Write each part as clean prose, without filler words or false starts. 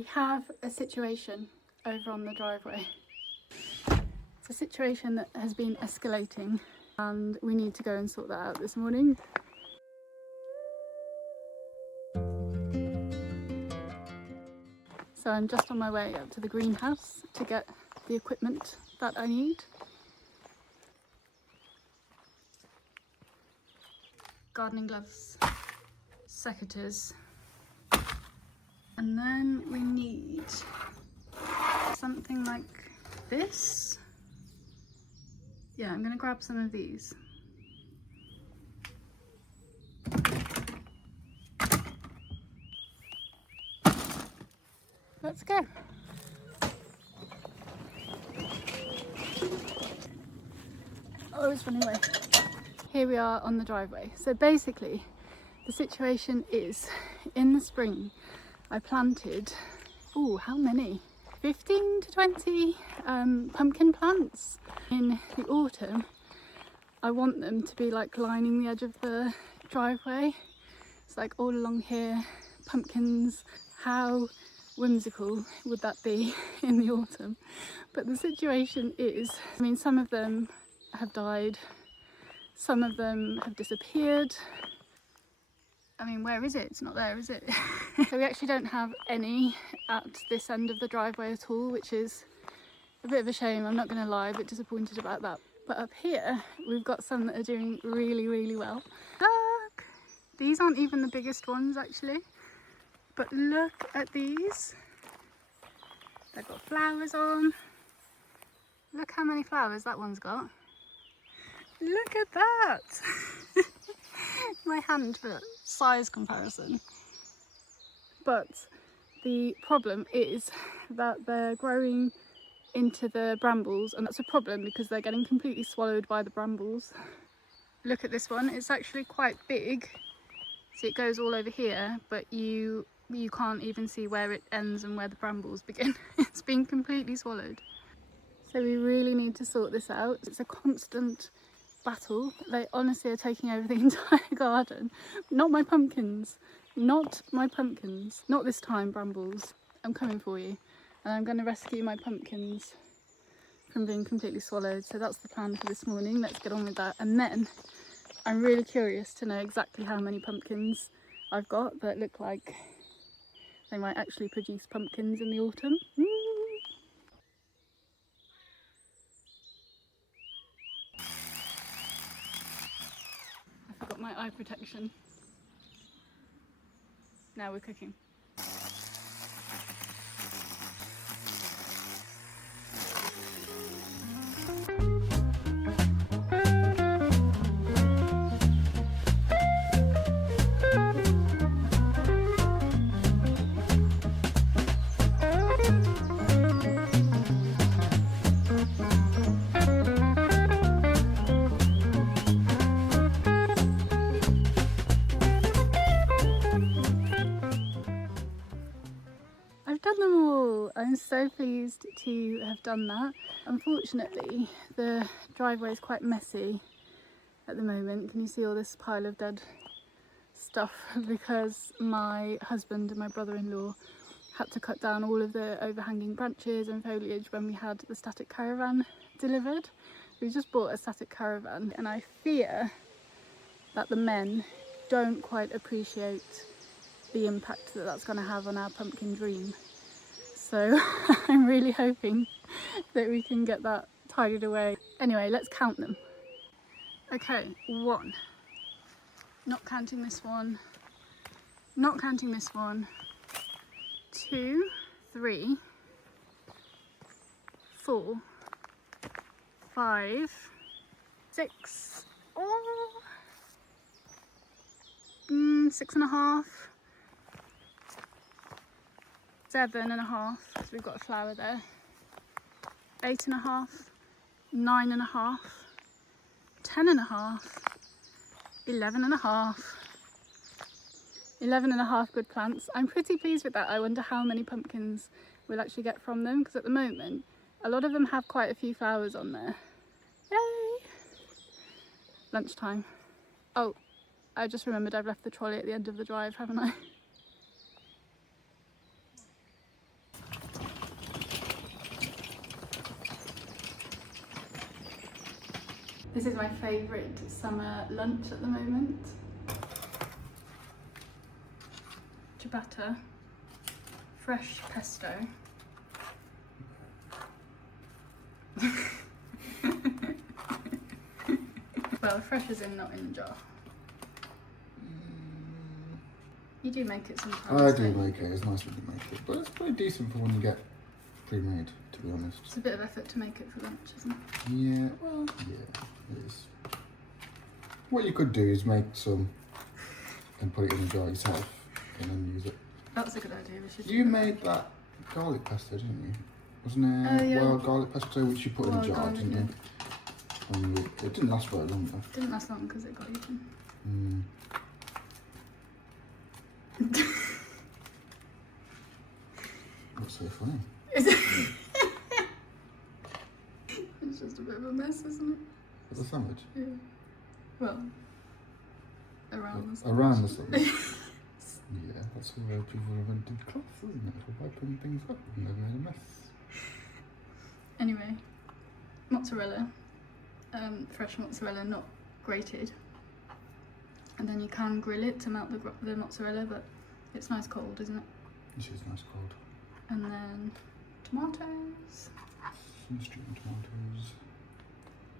We have a situation over on the driveway. It's a situation that has been escalating and we need to go and sort that out this morning. So I'm just on my way up to the greenhouse to get the equipment that I need. Gardening gloves, secateurs, and then we need something like this. Yeah, I'm going to grab some of these. Let's go. Oh, it's running away. Here we are on the driveway. So basically, the situation is, in the spring, I planted, oh, how many? 15 to 20 pumpkin plants. In the autumn, I want them to be like lining the edge of the driveway. It's like all along here, pumpkins. How whimsical would that be in the autumn? But the situation is, I mean, some of them have died, some of them have disappeared. I mean, where is it? It's not there, is it? So we actually don't have any at this end of the driveway at all, which is a bit of a shame, I'm not going to lie, a bit disappointed about that. But up here, we've got some that are doing really, really well. Look! These aren't even the biggest ones, actually. But look at these. They've got flowers on. Look how many flowers that one's got. Look at that! My hand for size comparison. But the problem is that they're growing into the brambles, and that's a problem because they're getting completely swallowed by the brambles. Look at this one, it's actually quite big. So it goes all over here, but you can't even see where it ends and where the brambles begin. It's been completely swallowed. So we really need to sort this out. It's a constant battle. They honestly are taking over the entire garden. Not my pumpkins. Not my pumpkins. Not this time, brambles. I'm coming for you. And I'm going to rescue my pumpkins from being completely swallowed. So that's the plan for this morning. Let's get on with that. And then I'm really curious to know exactly how many pumpkins I've got that look like they might actually produce pumpkins in the autumn. I forgot my eye protection. Now we're cooking. I'm so pleased to have done that. Unfortunately, the driveway is quite messy at the moment. Can you see all this pile of dead stuff? Because my husband and my brother-in-law had to cut down all of the overhanging branches and foliage when we had the static caravan delivered. We just bought a static caravan, and I fear that the men don't quite appreciate the impact that that's going to have on our pumpkin dream. So I'm really hoping that we can get that tidied away. Anyway, let's count them. Okay, 1. Not counting this one. Not counting this one. 2, 3, 4, 5, 6, 6.5. 7.5, because we've got a flower there. 8.5, 9.5, 10.5, 11.5. 11.5 good plants. I'm pretty pleased with that. I wonder how many pumpkins we'll actually get from them, because at the moment a lot of them have quite a few flowers on there. Yay! Lunchtime. Oh, I just remembered I've left the trolley at the end of the drive, haven't I? This is my favourite summer lunch at the moment. Ciabatta, fresh pesto. Well, fresh is in, not in a jar. You do make it sometimes. I do make it, it's nice when you make it, but it's pretty decent for when you get pre-made, to be honest. It's a bit of effort to make it for lunch, isn't it? Yeah, well, yeah, it is. What you could do is make some and put it in a jar yourself and then use it. That's a good idea. We should. You made that garlic pesto, didn't you? Wasn't it yeah. wild garlic pesto which you put in a jar, Garlic, didn't you? And it didn't last very long though. It didn't last long because it got eaten. What's so funny? Is it? It's just a bit of a mess, isn't it? The sandwich? Yeah. Well, around the sandwich. Around the sandwich. Yeah, that's why people invented cloth, isn't it? For wiping things up and never made a mess. Anyway, mozzarella, fresh mozzarella, not grated. And then you can grill it to melt the mozzarella, but it's nice cold, isn't it? This is nice cold. And then tomatoes. Sunstream tomatoes.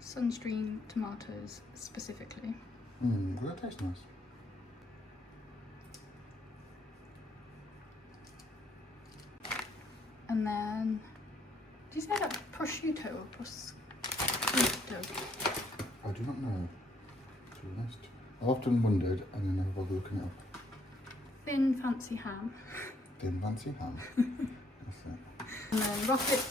Sunstream tomatoes specifically. That tastes nice. And then, do you say that prosciutto or prosciutto? I do not know, to be honest. I've often wondered and then never bothered looking it up. Thin fancy ham. Thin fancy ham. That's it. And then wrap it.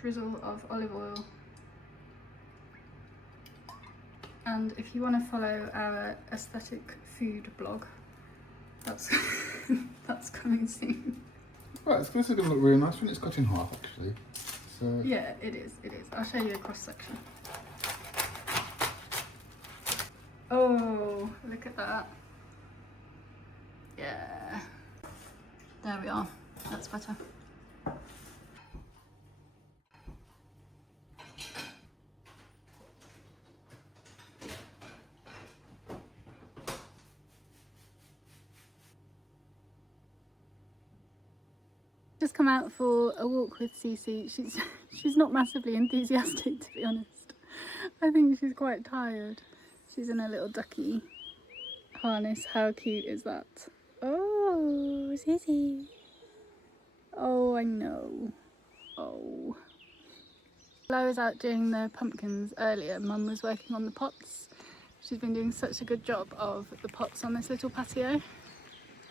Drizzle of olive oil. And if you want to follow our aesthetic food blog, that's that's coming soon. Right, this is going to look really nice when it's cut in half, actually. So yeah, it is. It is. I'll show you a cross section. Oh, look at that. Yeah. There we are. That's better. Just come out for a walk with Cece. She's not massively enthusiastic, to be honest. I think she's quite tired. She's in a little ducky harness. How cute is that? Oh, Cece. Oh, I know. Oh. While I was out doing the pumpkins earlier, Mum was working on the pots. She's been doing such a good job of the pots on this little patio.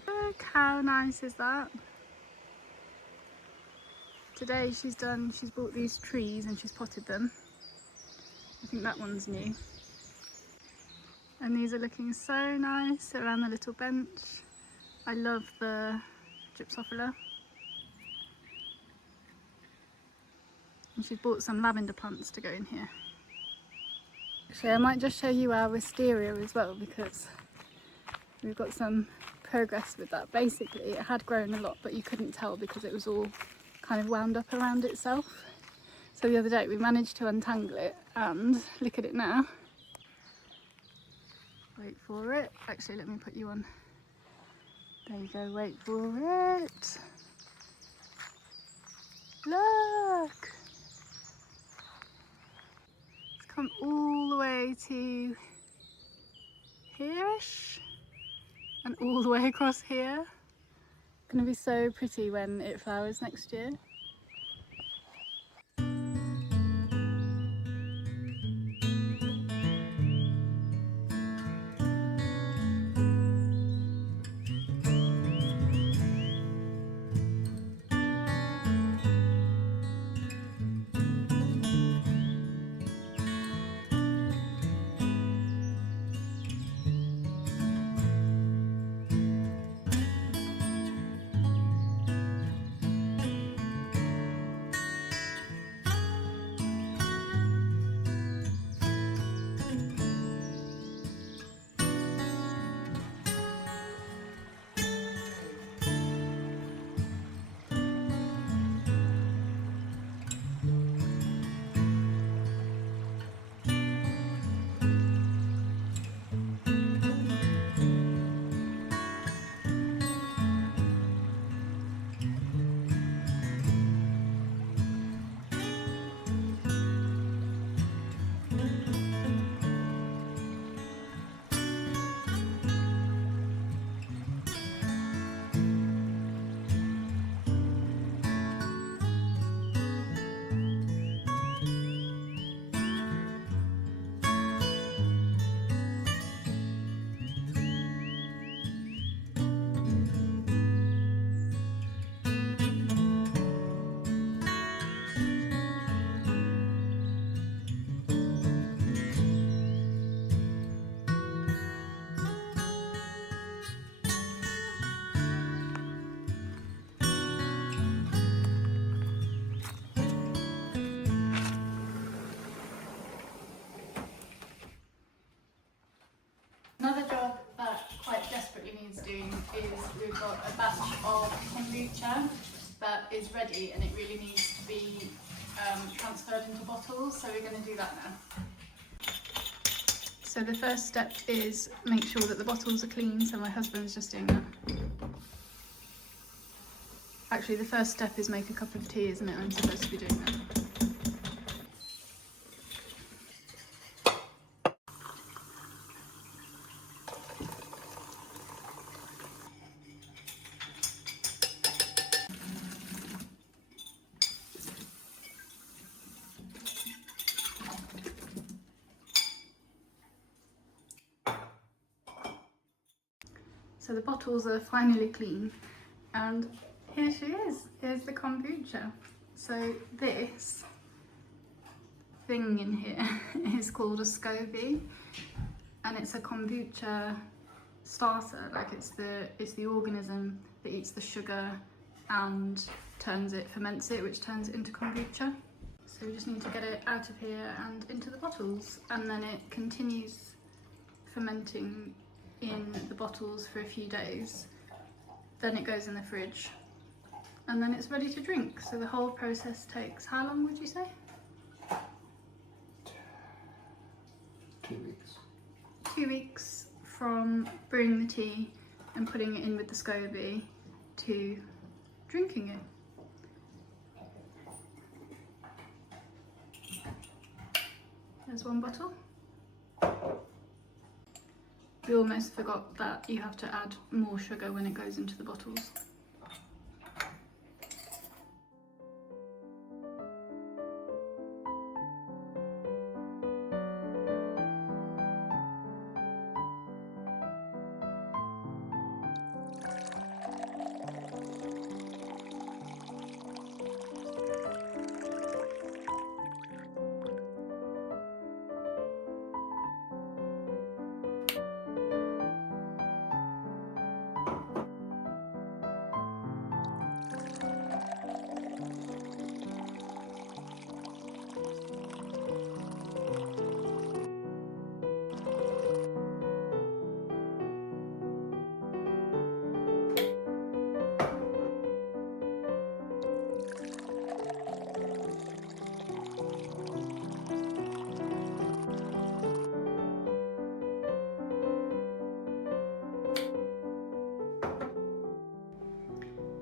Look how nice is that? Today she's bought these trees and she's potted them. I think that one's new. And these are looking so nice around the little bench. I love the gypsophila. And she's bought some lavender plants to go in here. Actually, I might just show you our wisteria as well, because we've got some progress with that. Basically, it had grown a lot, but you couldn't tell because it was all kind of wound up around itself. So the other day we managed to untangle it, and look at it now. Wait for it. Actually, let me put you on. There you go, wait for it. Look! It's come all the way to here-ish and all the way across here. It's going to be so pretty when it flowers next year. needs doing is we've got a batch of kombucha that is ready and it really needs to be transferred into bottles, so we're going to do that now. So the first step is make sure that the bottles are clean, so my husband's just doing that. Actually, the first step is make a cup of tea, isn't it? I'm supposed to be doing that. So the bottles are finally clean, and here she is. Here's the kombucha. So this thing in here is called a SCOBY, and it's a kombucha starter. Like it's the organism that eats the sugar and ferments it, which turns it into kombucha. So we just need to get it out of here and into the bottles, and then it continues fermenting in the bottles for a few days. Then it goes in the fridge, and then it's ready to drink. So the whole process takes, how long would you say? 2 weeks. 2 weeks from brewing the tea and putting it in with the SCOBY to drinking it. There's one bottle. We almost forgot that you have to add more sugar when it goes into the bottles.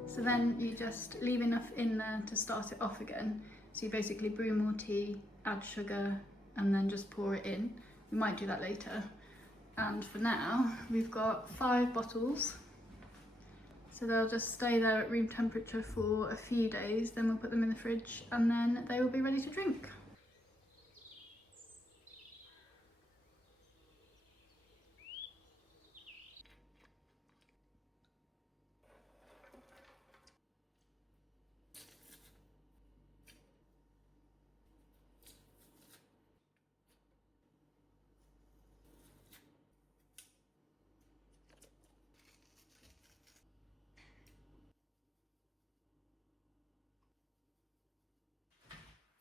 So then you just leave enough in there to start it off again. So you basically brew more tea, add sugar, and then just pour it in. We might do that later. And for now, we've got 5 bottles. So they'll just stay there at room temperature for a few days, then we'll put them in the fridge, and then they will be ready to drink.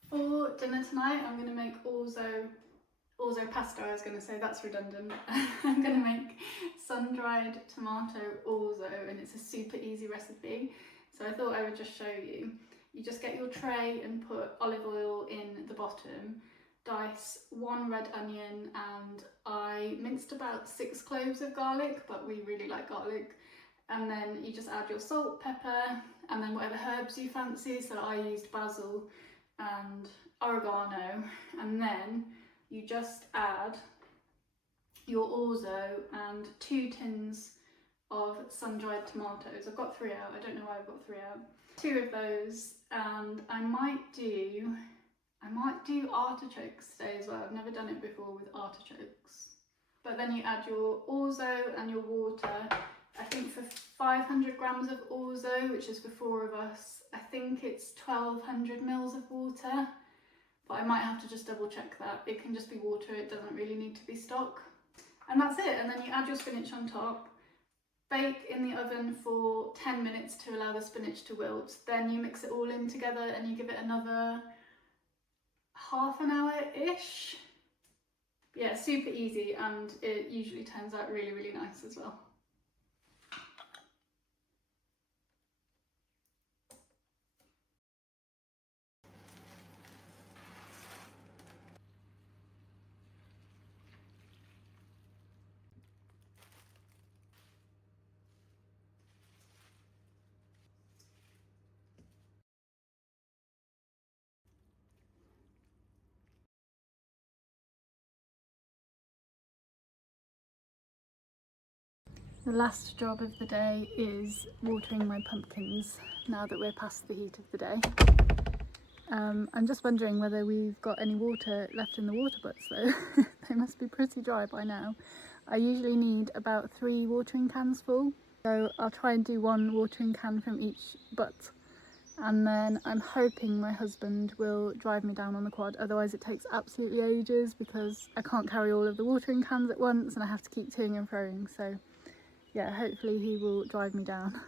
For dinner tonight, I'm going to make orzo pasta. I was going to say, that's redundant. I'm going to make sun-dried tomato orzo, and it's a super easy recipe. So I thought I would just show you. You just get your tray and put olive oil in the bottom, dice 1 red onion, and I minced about 6 cloves of garlic, but we really like garlic. And then you just add your salt, pepper, and then whatever herbs you fancy. So I used basil and oregano, and then you just add your orzo and 2 tins of sun-dried tomatoes. I've got 3 out. I don't know why I've got 3 out. 2 of those, and I might do artichokes today as well. I've never done it before with artichokes. But then you add your orzo and your water. I think for 500 grams of orzo, which is for 4 of us, I think it's 1200 mils of water, but I might have to just double check that. It can just be water, it doesn't really need to be stock. And that's it, and then you add your spinach on top, bake in the oven for 10 minutes to allow the spinach to wilt. Then you mix it all in together and you give it another half an hour-ish. Yeah, super easy, and it usually turns out really, really nice as well. The last job of the day is watering my pumpkins now that we're past the heat of the day. I'm just wondering whether we've got any water left in the water butts though. They must be pretty dry by now. I usually need about 3 watering cans full, so I'll try and do 1 watering can from each butt, and then I'm hoping my husband will drive me down on the quad, otherwise it takes absolutely ages because I can't carry all of the watering cans at once and I have to keep toing and froing. So yeah, hopefully he will drive me down.